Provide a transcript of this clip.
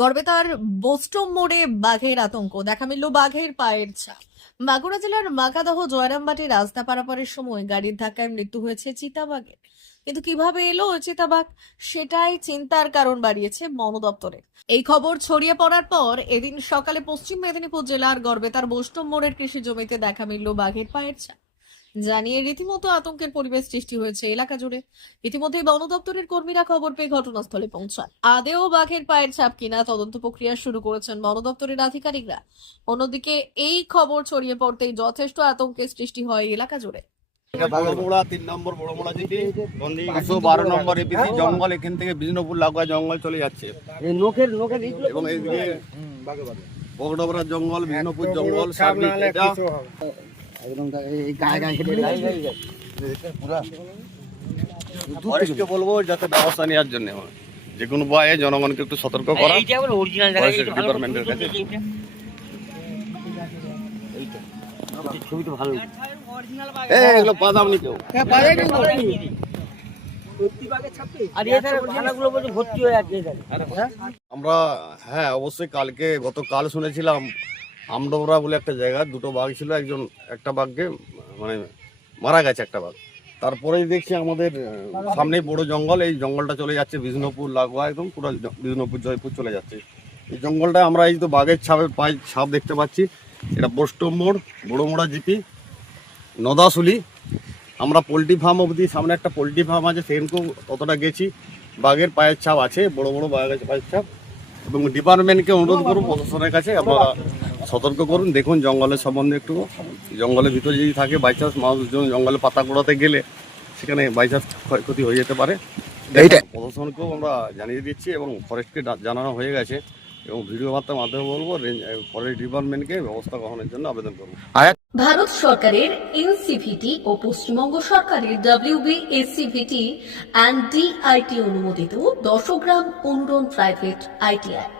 গড়বেতার বোস্টম মোড়ে বাঘের আতঙ্ক। দেখা মিলল বাঘের পায়ের ছাপ। মাগুরা জেলার মাকাদহ জয়রামবাটি রাস্তা পারাপারের সময় গাড়ির ধাক্কায় মৃত্যু হয়েছে চিতাবাঘের। কিন্তু কীভাবে এলো চিতাবাঘ? সেটাই চিন্তার কারণ বাড়িয়েছে বন দপ্তরে এই খবর ছড়িয়ে পড়ার পর এদিন সকালে পশ্চিম মেদিনীপুর জেলার গড়বেতার বোস্টম মোড়ের কৃষি জমিতে দেখা মিলল বাঘের পায়ের ছাপ। জানিয়ে রীতিমতো আতঙ্কের পরিবেশ সৃষ্টি হয়েছে এলাকা জুড়ে। ইতিমধ্যে বন দপ্তরের কর্মীরা খবর পেয়ে ঘটনাস্থলে পৌঁছান আদেও বাঘের পায়ের ছাপ কিনা তদন্ত প্রক্রিয়া শুরু করেছেন বন দপ্তরের আধিকারিকরা। অন্যদিকে এই খবর ছড়িয়ে পড়তেই যথেষ্ট আতঙ্কের সৃষ্টি হয় এলাকা জুড়ে। জঙ্গল এখান থেকে বিষ্ণুপুর লাগোয়া জঙ্গল চলে যাচ্ছে। এই নোকের নোকের এবং এইদিকে বগডবরা জঙ্গল বিষ্ণুপুর জঙ্গল একদম এই এই গায়ে গায়ে কেটে গায়ে গায়ে যায়। ফরেস্টকে বলব যাতে ব্যবস্থা নেওয়ার জন্য যে কোনো জনগণকে একটু সতর্ক করা। ডিপার্টমেন্টের কাছে ছবি তো ভালো এগুলো বাদাম নি কেউ হয়ে। আমরা হ্যাঁ অবশ্যই কালকে গতকাল শুনেছিলাম আমডোবরা বলে একটা জায়গা, দুটো বাঘ ছিল, একজন, একটা বাঘকে মানে মারা গেছে একটা বাঘ। তারপরেই দেখছি আমাদের সামনেই বড় জঙ্গল, এই জঙ্গলটা চলে যাচ্ছে বিষ্ণুপুর, লাগোয়া একদম, পুরো বিষ্ণুপুর, জয়পুর চলে যাচ্ছে। এই জঙ্গলটা আমরা এই তো বাঘের ছাপের পায়ে ছাপ দেখতে পাচ্ছি, এটা বোস্টম মোড়, বড় মোড়া জিপি, নদাসুলি। আমরা পোলট্রি ফার্ম অবধি, সামনে একটা পোলট্রি ফার্ম আছে, সেখানকেও ততটা গেছি। বাঘের পায়ের ছাপ আছে, বড় বড় বাঘের পায়ের ছাপ। এবং ডিপার্টমেন্টকে অনুরোধ করুন প্রশাসনের কাছে আপনারা সতর্ক করুন দেখুন জঙ্গলের সম্বন্ধে একটু। জঙ্গলের ভিতরে যদি থাকে বাই চান্স মানুষজন জঙ্গলে পাতা কুড়াতে গেলে সেখানে বাই চান্স ক্ষয়ক্ষতি হয়ে যেতে পারে। প্রশাসনকেও আমরা জানিয়ে দিচ্ছি এবং ফরেস্টকে জানানো হয়ে গেছে এবং ভিডিও বার্তার মাধ্যমে বলব ফরেস্ট ডিপার্টমেন্টকে ব্যবস্থা গ্রহণের জন্য আবেদন করব ভারত সরকারের এনসিভিটি ও পশ্চিমবঙ্গ সরকারের ডাব্লিউবি এসসিভিটি অ্যান্ড ডিআইটি অনুমোদিত দশগ্রাম অনুরণ প্রাইভেট আইটিআই